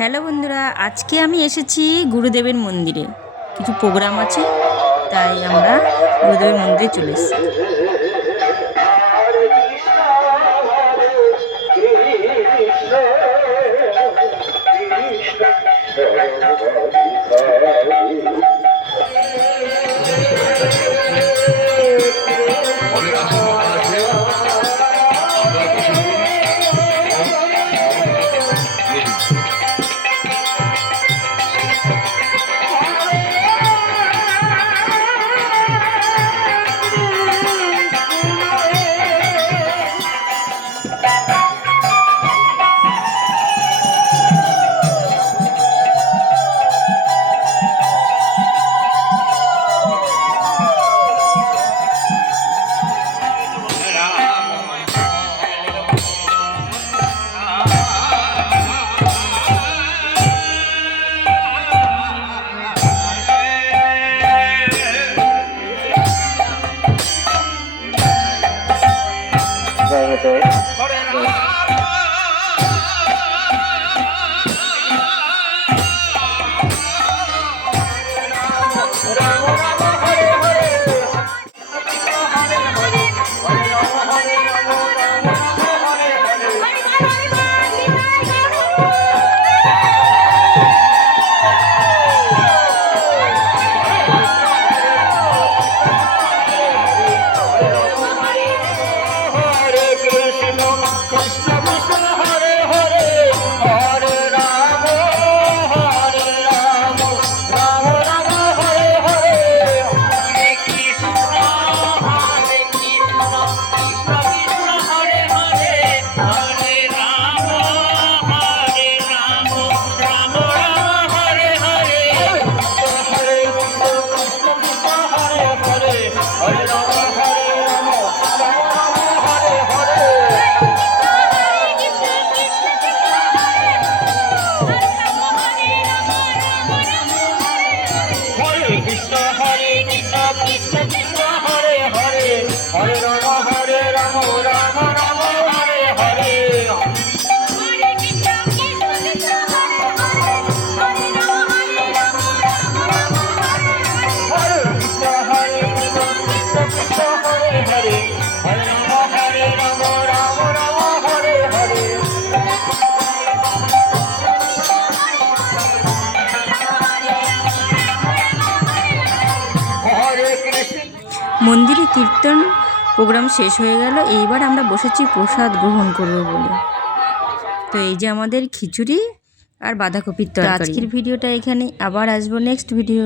Hello বন্ধুরা, আজকে আমি এসেছি গুরুদেবের মন্দিরে। কিছু প্রোগ্রাম আছে, তাই আমরা গুরুদেবের মন্দিরে চলে এসেছি। মন্দিরে কীর্তন প্রোগ্রাম শেষ হয়ে গেল। এইবার আমরা বসেছি প্রসাদ গ্রহণ করব বলে। তো এই যে আমাদের খিচুড়ি আর বাঁধাকপির তরকারি। আজকের ভিডিওটা এখানে, আবার আসবো নেক্সট ভিডিও।